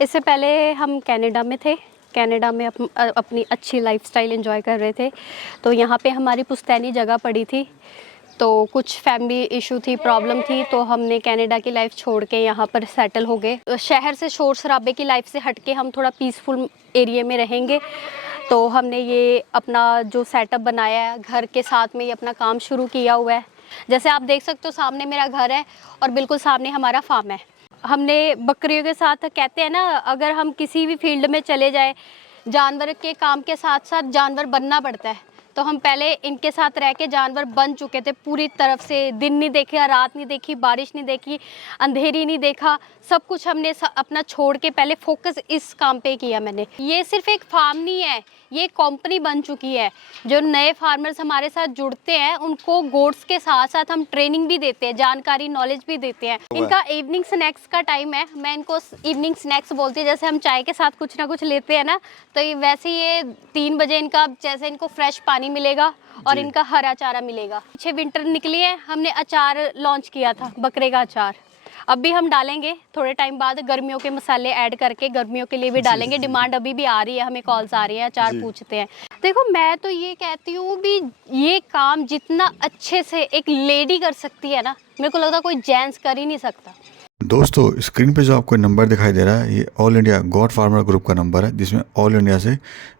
इससे पहले हम कनाडा में थे। कनाडा में अपनी अच्छी लाइफस्टाइल एंजॉय कर रहे थे। तो यहाँ पे हमारी पुश्तैनी जगह पड़ी थी, तो कुछ फैमिली इशू थी, प्रॉब्लम थी, तो हमने कनाडा की लाइफ छोड़ के यहाँ पर सेटल हो गए। शहर से शोर शराबे की लाइफ से हट के हम थोड़ा पीसफुल एरिया में रहेंगे। तो हमने ये अपना जो सेटअप बनाया है, घर के साथ में ये अपना काम शुरू किया हुआ है। जैसे आप देख सकते हो, सामने मेरा घर है और बिल्कुल सामने हमारा फार्म है। हमने बकरियों के साथ, कहते हैं ना, अगर हम किसी भी फील्ड में चले जाए, जानवर के काम के साथ साथ जानवर बनना पड़ता है। तो हम पहले इनके साथ रह के जानवर बन चुके थे पूरी तरफ से। दिन नहीं देखा, रात नहीं देखी, बारिश नहीं देखी, अंधेरी नहीं देखा, सब कुछ हमने अपना छोड़ के पहले फोकस इस काम पे किया मैंने। ये सिर्फ एक फार्म नहीं है, ये कंपनी बन चुकी है। जो नए फार्मर्स हमारे साथ जुड़ते हैं उनको गोट्स के साथ साथ हम ट्रेनिंग भी देते हैं, जानकारी, नॉलेज भी देते हैं। इनका इवनिंग स्नैक्स का टाइम है, मैं इनको इवनिंग स्नैक्स बोलती हूँ। जैसे हम चाय के साथ कुछ ना कुछ लेते हैं ना, तो वैसे ये 3 बजे इनका, जैसे इनको फ्रेश पानी मिलेगा और इनका हरा चारा मिलेगा। पीछे विंटर निकली है, हमने अचार लॉन्च किया था, बकरे का अचार। अब भी हम डालेंगे थोड़े टाइम बाद, गर्मियों के मसाले ऐड करके गर्मियों के लिए भी डालेंगे। डिमांड अभी भी आ रही है, हमें कॉल्स आ रही है, अचार पूछते हैं। देखो, मैं तो ये कहती हूँ भी ये काम जितना अच्छे से एक लेडी कर सकती है ना, मेरे को लगता है कोई जेंट्स कर ही नहीं सकता। दोस्तों, स्क्रीन पे जो आपको नंबर दिखाई दे रहा है, ये all India God farmer group का नंबर है, जिसमें ऑल इंडिया से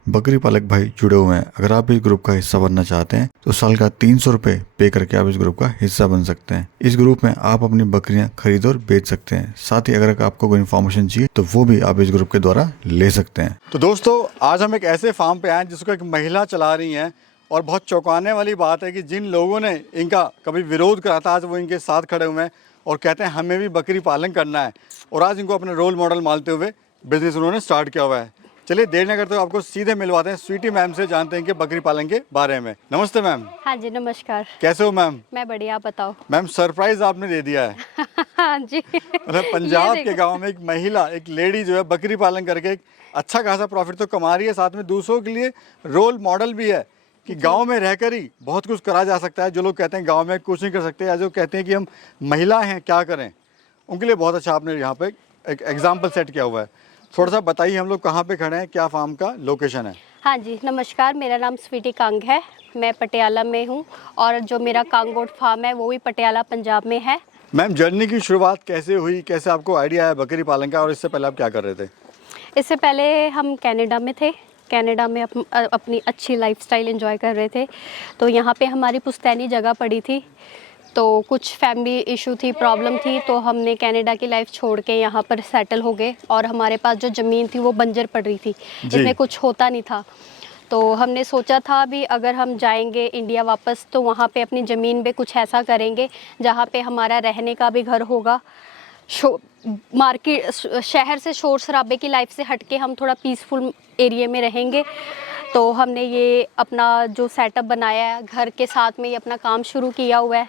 बकरी पालक भाई जुड़े हुए हैं। अगर आप इस ग्रुप का हिस्सा बनना चाहते हैं तो साल का 300 रुपये पे करके आप इस ग्रुप का हिस्सा बन सकते हैं। इस ग्रुप में आप अपनी बकरियां खरीद और बेच सकते हैं। साथ ही अगर आपको कोई इन्फॉर्मेशन चाहिए तो वो भी आप इस ग्रुप के द्वारा ले सकते हैं। तो दोस्तों, आज हम एक ऐसे फार्म पे आए जिसको एक महिला चला रही हैं, और बहुत चौंकाने वाली बात है कि जिन लोगों ने इनका कभी विरोध करा था, आज वो इनके साथ खड़े हुए हैं और कहते हैं हमें भी बकरी पालन करना है, और आज इनको अपने रोल मॉडल मानते हुए बिजनेस उन्होंने स्टार्ट किया हुआ है। चलिए देर न करते हुए आपको सीधे मिलवाते हैं स्वीटी मैम से, जानते हैं कि बकरी पालन के बारे में। नमस्ते मैम। हाँ जी, नमस्कार। कैसे हो मैम? मैं बढ़िया, आप बताओ। मैम, सरप्राइज आपने दे दिया है। हाँ जी। मतलब पंजाब के गांव में एक महिला, एक लेडी जो है बकरी पालन करके एक अच्छा खासा प्रॉफिट तो कमा रही है, साथ में दूसरों के लिए रोल मॉडल भी है कि गांव में रहकर ही बहुत कुछ करा जा सकता है। जो लोग कहते हैं गांव में कुछ नहीं कर सकते, या जो कहते हैं कि हम महिला हैं क्या करें, उनके लिए बहुत अच्छा आपने यहाँ पे एक एग्जाम्पल सेट किया हुआ है। थोड़ा सा बताइए हम लोग कहाँ पे खड़े हैं, क्या फार्म का लोकेशन है? हाँ जी, नमस्कार। मेरा नाम स्वीटी कांग है, मैं पटियाला में हूँ, और जो मेरा कांग गोट फार्म है वो भी पटियाला, पंजाब में है। मैम, जर्नी की शुरुआत कैसे हुई, कैसे आपको आइडिया आया बकरी पालन का, और इससे पहले आप क्या कर रहे थे? इससे पहले हम कनाडा में थे। कनाडा में अपनी अच्छी लाइफस्टाइल एंजॉय कर रहे थे। तो यहाँ पे हमारी पुश्तैनी जगह पड़ी थी, तो कुछ फैमिली इशू थी, प्रॉब्लम थी, तो हमने कनाडा की लाइफ छोड़ के यहाँ पर सेटल हो गए। और हमारे पास जो ज़मीन थी वो बंजर पड़ रही थी, इसमें कुछ होता नहीं था। तो हमने सोचा था भी अगर हम जाएंगे इंडिया वापस, तो वहाँ पे अपनी ज़मीन पे कुछ ऐसा करेंगे जहाँ पे हमारा रहने का भी घर होगा। मार्केट, शहर से शोर शराबे की लाइफ से हट के हम थोड़ा पीसफुल एरिया में रहेंगे। तो हमने ये अपना जो सेटअप बनाया है, घर के साथ में ये अपना काम शुरू किया हुआ है।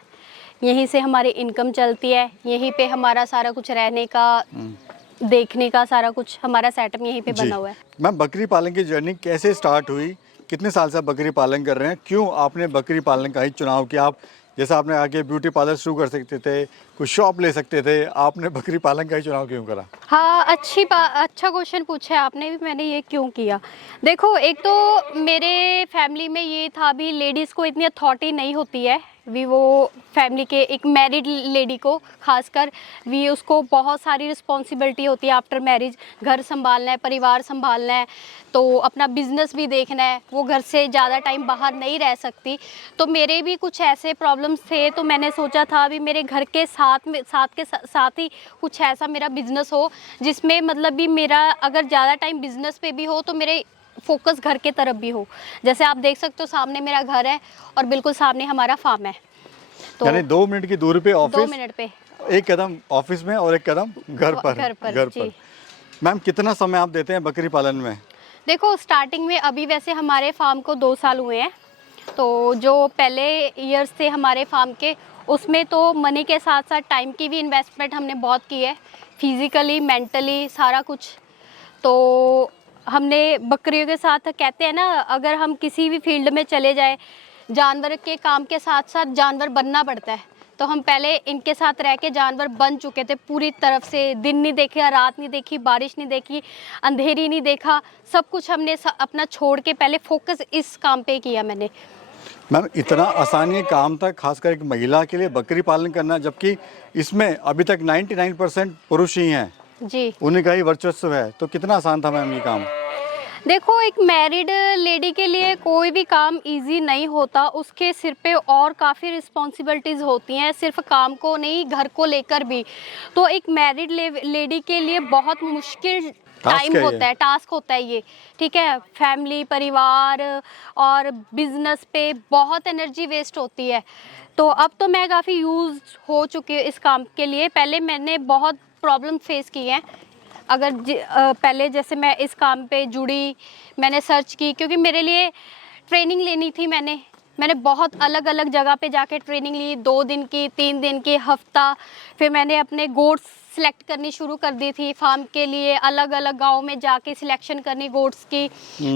यहीं से हमारी इनकम चलती है, यहीं पे हमारा सारा कुछ रहने का, देखने का, सारा कुछ हमारा सेटअप यहीं पे बना हुआ है। मैम, बकरी पालन की जर्नी कैसे स्टार्ट हुई? कितने साल से आप बकरी पालन कर रहे हैं? क्यों आपने बकरी पालन का ही चुनाव किया? आप जैसा आपने आगे ब्यूटी पार्लर शुरू कर सकते थे, कुछ शॉप ले सकते थे, आपने बकरी पालन का ही चुनाव क्यों करा? हाँ, अच्छा क्वेश्चन पूछा है आपने भी, मैंने ये क्यों किया। देखो, एक तो मेरे फैमिली में ये था भी, लेडीज़ को इतनी अथॉरिटी नहीं होती है भी, वो फैमिली के एक मैरिड लेडी को खासकर भी उसको बहुत सारी रिस्पॉन्सिबिलिटी होती है आफ्टर मैरिज। घर संभालना है, परिवार संभालना है, तो अपना बिजनेस भी देखना है, वो घर से ज़्यादा टाइम बाहर नहीं रह सकती। तो मेरे भी कुछ ऐसे प्रॉब्लम्स थे, तो मैंने सोचा था भी मेरे घर के साथ ही कुछ ऐसा मेरा बिजनेस हो जिसमें मतलब भी मेरा अगर ज़्यादा टाइम बिजनेस पे भी हो तो मेरे फोकस घर के तरफ भी हो। जैसे आप देख सकते हो, सामने मेरा घर है और बिल्कुल सामने हमारा फार्म है। तो यानी 2 मिनट की दूरी पे ऑफिस, 2 मिनट पे एक कदम ऑफिस में और एक कदम घर पर। मैम, कितना समय आप देते हैं बकरी पालन में? देखो, स्टार्टिंग में अभी वैसे हमारे फार्म को 2 साल हुए हैं, तो जो पहले ईयर्स थे हमारे फार्म के, उसमें तो मनी के साथ साथ टाइम की भी इन्वेस्टमेंट हमने बहुत की है, फिजिकली, मेंटली, सारा कुछ। तो हमने बकरियों के साथ, कहते हैं ना, अगर हम किसी भी फील्ड में चले जाए, जानवर के काम के साथ साथ जानवर बनना पड़ता है। तो हम पहले इनके साथ रह के जानवर बन चुके थे पूरी तरफ से। दिन नहीं देखा, रात नहीं देखी, बारिश नहीं देखी, अंधेरी नहीं देखा, सब कुछ हमने अपना छोड़ के पहले फोकस इस काम पे किया मैंने। मैम इतना आसान ये काम था, खासकर एक महिला के लिए बकरी पालन करना, जबकि इसमें अभी तक 99% पुरुष ही हैं, जी, उन्हीं का ही वर्चस्व है, तो कितना आसान था मैम ये काम? देखो एक मैरिड लेडी के लिए कोई भी काम इजी नहीं होता, उसके सिर पे और काफ़ी रिस्पॉन्सिबिलिटीज़ होती हैं, सिर्फ काम को नहीं घर को लेकर भी। तो एक मैरिड लेडी के लिए बहुत मुश्किल टाइम होता है, टास्क होता है ये, ठीक है। फैमिली, परिवार और बिजनेस पे बहुत एनर्जी वेस्ट होती है। तो अब तो मैं काफ़ी यूज़ हो चुकी हूँ इस काम के लिए। पहले मैंने बहुत प्रॉब्लम फेस की है। अगर पहले जैसे मैं इस काम पे जुड़ी, मैंने सर्च की, क्योंकि मेरे लिए ट्रेनिंग लेनी थी। मैंने बहुत अलग अलग जगह पे जाके ट्रेनिंग ली, 2 दिन की, 3 दिन की, हफ्ता। फिर मैंने अपने गोट्स सिलेक्ट करनी शुरू कर दी थी फार्म के लिए, अलग अलग गांव में जाके सिलेक्शन करनी गोट्स की।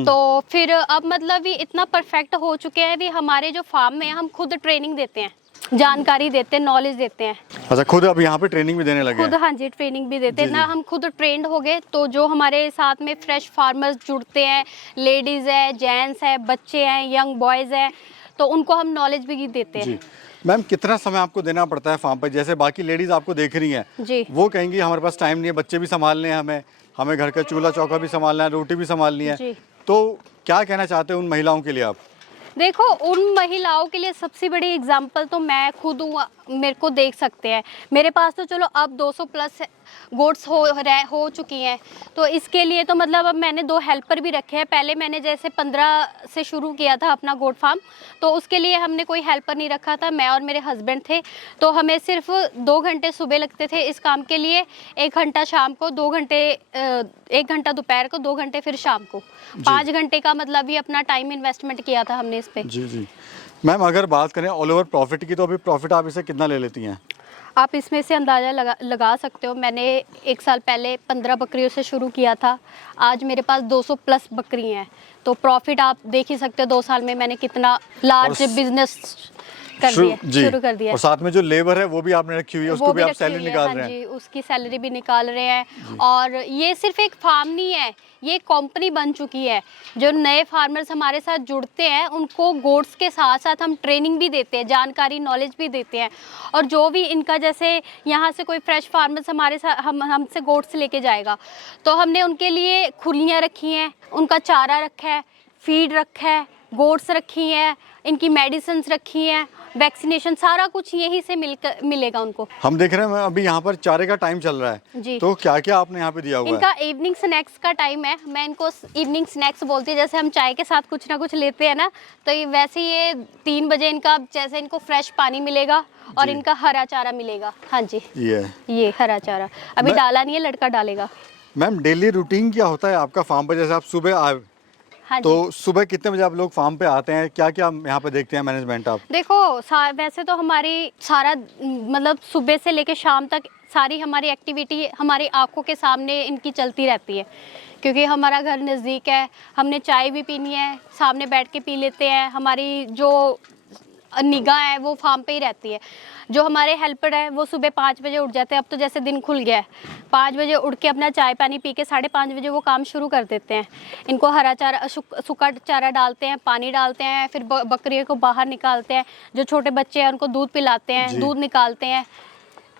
तो फिर अब मतलब भी इतना परफेक्ट हो चुके हैं भी, हमारे जो फार्म में हम खुद ट्रेनिंग देते हैं, जानकारी देते हैं, नॉलेज देते हैं। अच्छा, खुद अब यहाँ पे ट्रेनिंग भी देने लगे खुद, हैं? हाँ जी, ट्रेनिंग भी देते हैं ना। हम खुद ट्रेंड हो गए, तो जो हमारे साथ में फ्रेश फार्मर्स जुड़ते हैं, लेडीज़ है, जेंट्स है, बच्चे हैं, यंग बॉयज़ हैं, तो उनको हम नॉलेज भी देते हैं। मैम कितना समय आपको देना पड़ता है फार्म पर? जैसे बाकी लेडीज आपको देख रही हैं, जी, वो कहेंगी हमारे पास टाइम नहीं है, बच्चे भी संभालने हैं, हमें घर का चूल्हा चौका भी संभालना है, रोटी भी संभालनी है, जी। तो क्या कहना चाहते हैं उन महिलाओं के लिए आप? देखो उन महिलाओं के लिए सबसे बड़ी एग्जांपल तो मैं खुद हूँ, मेरे को देख सकते हैं। मेरे पास तो चलो अब 200 प्लस गोट्स हो चुकी हैं, तो इसके लिए तो मतलब अब मैंने 2 हेल्पर भी रखे हैं। पहले मैंने जैसे 15 से शुरू किया था अपना गोट फार्म, तो उसके लिए हमने कोई हेल्पर नहीं रखा था, मैं और मेरे हस्बैंड थे। तो हमें सिर्फ 2 घंटे सुबह लगते थे इस काम के लिए, 1 घंटा शाम को, 2 घंटे 1 घंटा दोपहर को, 2 घंटे फिर शाम को, 5 घंटे का मतलब भी अपना टाइम इन्वेस्टमेंट किया था हमने इस पे। जी मैम, अगर बात करें ऑल ओवर प्रॉफिट की, तो अभी प्रॉफिट आप इसे कितना ले लेती हैं? आप इसमें से अंदाज़ा लगा सकते हो। मैंने 1 साल पहले 15 बकरियों से शुरू किया था, आज मेरे पास 200 प्लस बकरी हैं, तो प्रॉफिट आप देख ही सकते हो 2 साल में मैंने कितना लार्ज बिजनेस शुरू कर दिया। और साथ में जो लेबर है वो भी आपने रखी हुई है, उसको भी आप सैलरी निकाल रहे हैं? जी, उसकी सैलरी भी निकाल रहे हैं। और ये सिर्फ एक फार्म नहीं है, ये कंपनी बन चुकी है। जो नए फार्मर्स हमारे साथ जुड़ते हैं, उनको गोट्स के साथ साथ हम ट्रेनिंग भी देते हैं, जानकारी, नॉलेज भी देते हैं। और जो भी इनका, जैसे यहाँ से कोई फ्रेश फार्मर्स हमारे साथ हमसे गोट्स लेके जाएगा, तो हमने उनके लिए खुलियाँ रखी हैं, उनका चारा रखा है, फीड रखा है, गोट्स रखी हैं, इनकी मेडिसिन रखी हैं, वैक्सीनेशन, सारा कुछ यहीं से मिलेगा उनको। हम देख रहे हैं अभी यहाँ पर चारे का टाइम चल रहा है जी, तो क्या क्या आपने यहाँ पे दिया हुआ है? इनका इवनिंग स्नैक्स का टाइम है, मैं इनको इवनिंग स्नैक्स बोलती हूँ। जैसे हम चाय के साथ कुछ ना कुछ लेते हैं ना, तो वैसे ये 3 बजे इनका, जैसे इनको फ्रेश पानी मिलेगा और इनका हरा चारा मिलेगा। हाँ जी, ये हरा चारा अभी डाला नहीं है, लड़का डालेगा। मैम डेली रूटीन क्या होता है आपका फार्म पर? जैसे आप सुबह आए, हाँ तो सुबह कितने बजे आप लोग फार्म पे आते हैं? क्या क्या यहाँ पे देखते हैं मैनेजमेंट आप? देखो वैसे तो हमारी सारा मतलब सुबह से लेकर शाम तक सारी हमारी एक्टिविटी हमारी आंखों के सामने इनकी चलती रहती है, क्योंकि हमारा घर नज़दीक है। हमने चाय भी पीनी है, सामने बैठ के पी लेते हैं। हमारी जो निगाह है वो फार्म पे ही रहती है। जो हमारे हेल्पर है वो सुबह 5 बजे उठ जाते हैं। अब तो जैसे दिन खुल गया है, 5 बजे उठ के अपना चाय पानी पी के 5:30 बजे वो काम शुरू कर देते हैं। इनको हरा चारा, सूखा चारा डालते हैं, पानी डालते हैं, फिर बकरियों को बाहर निकालते हैं। जो छोटे बच्चे हैं उनको दूध पिलाते हैं, दूध निकालते हैं।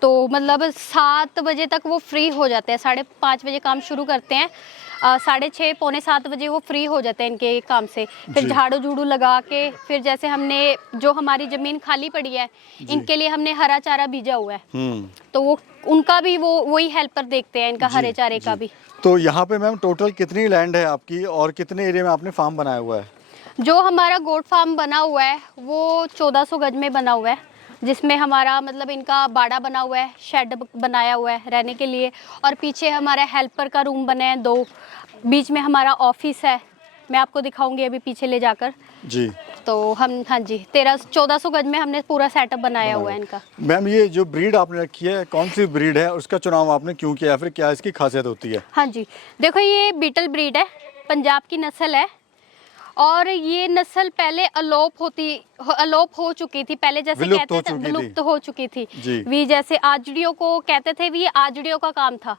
तो मतलब 7 बजे तक वो फ्री हो जाते हैं। 5:30 बजे काम शुरू करते हैं, 6:30 पौने 7 बजे वो फ्री हो जाते हैं इनके काम से। फिर झाड़ू झूड़ू लगा के, फिर जैसे हमने जो हमारी ज़मीन खाली पड़ी है इनके लिए हमने हरा चारा बीजा हुआ है, तो वो उनका भी वही हेल्पर देखते हैं, इनका हरे चारे का भी। तो यहाँ पे मैम टोटल कितनी लैंड है आपकी और कितने एरिया में आपने फार्म बनाया हुआ है? जो हमारा गोट फार्म बना हुआ है वो 1400 गज में बना हुआ है, जिसमें हमारा मतलब इनका बाड़ा बना हुआ है, शेड बनाया हुआ है रहने के लिए, और पीछे हमारा हेल्पर का रूम बने हैं 2, बीच में हमारा ऑफिस है। मैं आपको दिखाऊंगी अभी पीछे ले जाकर जी। तो हम, हाँ जी, 1400 गज में हमने पूरा सेटअप बनाया हुआ है इनका। मैम ये जो ब्रीड आपने रखी है कौन सी ब्रीड है, उसका चुनाव आपने क्यों किया, फिर क्या इसकी खासियत होती है? हाँ जी, देखो ये बीटल ब्रीड है, पंजाब की नस्ल है, और ये नस्ल पहले अलोप हो चुकी थी, पहले जैसे विलुप्त कहते हो थे चुकी विलुप्त थी। हो चुकी थी। जी। वी जैसे आजड़ियों को कहते थे, भी ये आजड़ियों का काम था।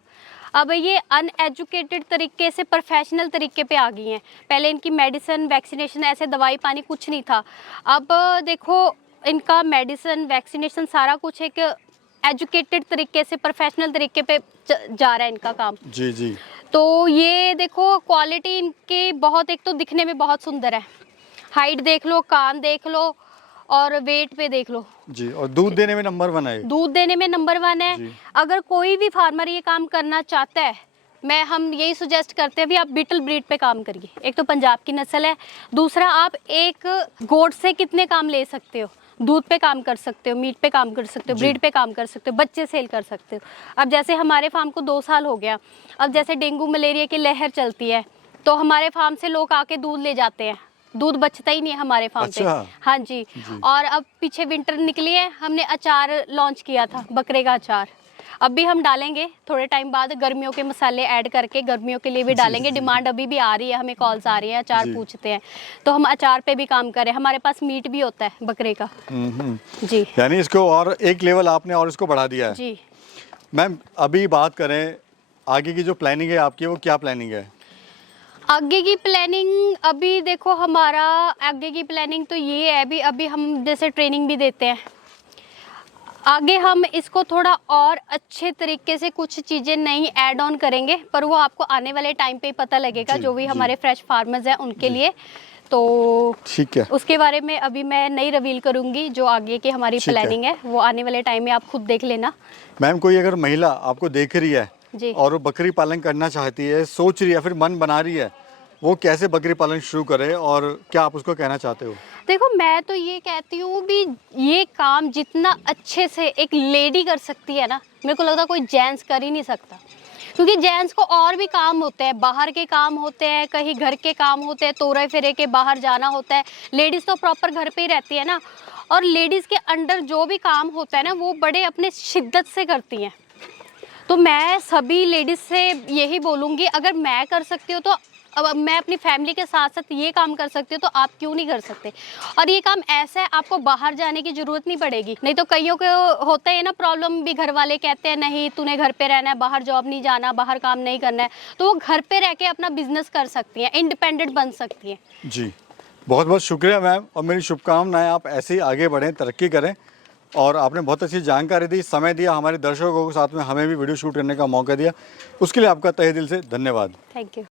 अब ये अनएजुकेटेड तरीके से प्रोफेशनल तरीके पे आ गई हैं। पहले इनकी मेडिसिन वैक्सीनेशन ऐसे दवाई पानी कुछ नहीं था। अब देखो इनका मेडिसिन वैक्सीनेशन सारा कुछ एक एजुकेटेड तरीके से प्रोफेशनल तरीके पे जा रहा है इनका काम। जी जी। तो ये देखो क्वालिटी इनकी बहुत, एक तो दिखने में बहुत सुंदर है, हाइट देख लो, कान देख लो और वेट पे देख लो। जी, और दूध देने में नंबर 1 है। दूध देने में नंबर 1 है। जी। अगर कोई भी फार्मर ये काम करना चाहता है, हम यही सुजेस्ट करते हैं भी आप बीटल ब्रीड पे काम करिए। एक तो पंजाब की नस्ल है, दूसरा आप एक गोट से कितने काम ले सकते हो, दूध पे काम कर सकते हो, मीट पे काम कर सकते हो, ब्रीड पे काम कर सकते हो, बच्चे सेल कर सकते हो। अब जैसे हमारे फार्म को 2 साल हो गया, अब जैसे डेंगू मलेरिया की लहर चलती है तो हमारे फार्म से लोग आके दूध ले जाते हैं, दूध बचता ही नहीं है हमारे फार्म पे। अच्छा। हाँ जी। और अब पीछे विंटर निकली है, हमने अचार लॉन्च किया था, बकरे का अचार। अब भी हम डालेंगे थोड़े टाइम बाद, गर्मियों के मसाले ऐड करके गर्मियों के लिए भी डालेंगे। डिमांड अभी भी आ रही है, हमें कॉल्स आ रही है, अचार पूछते हैं, तो हम अचार पे भी काम करें। हमारे पास मीट भी होता है बकरे का। जी यानी इसको और एक लेवल आपने और इसको बढ़ा दिया है। जी। मैम अभी बात करें आगे की जो प्लानिंग है आपकी, वो क्या प्लानिंग है? आगे की प्लानिंग अभी देखो, हमारा आगे की प्लानिंग तो ये है, अभी हम जैसे ट्रेनिंग भी देते हैं, आगे हम इसको थोड़ा और अच्छे तरीके से कुछ चीज़ें नई ऐड ऑन करेंगे, पर वो आपको आने वाले टाइम पे ही पता लगेगा, जी, जो भी जी। हमारे फ्रेश फार्मर्स हैं उनके लिए। तो ठीक है। उसके बारे में अभी मैं नहीं रिवील करूंगी, जो आगे की हमारी ठीक है। प्लानिंग है वो आने वाले टाइम में आप खुद देख लेना। मैम कोई अगर महिला आपको देख रही है जी। और वो बकरी पालन करना चाहती है, सोच रही है, फिर मन बना रही है, वो कैसे बकरी पालन शुरू करे और क्या आप उसको कहना चाहते हो? देखो मैं तो ये कहती हूँ भी ये काम जितना अच्छे से एक लेडी कर सकती है ना, मेरे को लगता है कोई जेंट्स कर ही नहीं सकता। क्योंकि जेंट्स को और भी काम होते हैं, बाहर के काम होते हैं, कहीं घर के काम होते हैं, तोरे फेरे के बाहर जाना होता है। लेडीज़ तो प्रॉपर घर पे ही रहती है ना, और लेडीज़ के अंडर जो भी काम होता है ना, वो बड़े अपने शिद्दत से करती हैं। तो मैं सभी लेडीज़ से यही बोलूँगी, अगर मैं कर सकती हूँ तो अब मैं अपनी फैमिली के साथ साथ ये काम कर सकती हूँ, तो आप क्यों नहीं कर सकते? और ये काम ऐसा है, आपको बाहर जाने की ज़रूरत नहीं पड़ेगी। नहीं तो कईयों को होता है ना प्रॉब्लम, भी घर वाले कहते हैं नहीं तूने घर पे रहना है, बाहर जॉब नहीं जाना, बाहर काम नहीं करना है, तो वो घर पे रह के अपना बिजनेस कर सकती हैं, इंडिपेंडेंट बन सकती हैं। जी, बहुत बहुत शुक्रिया मैम, और मेरी शुभकामनाएं आप ऐसे ही आगे बढ़ें, तरक्की करें। और आपने बहुत अच्छी जानकारी दी, समय दिया, हमारे दर्शकों को साथ में हमें भी वीडियो शूट करने का मौका दिया, उसके लिए आपका तहे दिल से धन्यवाद। Thank you.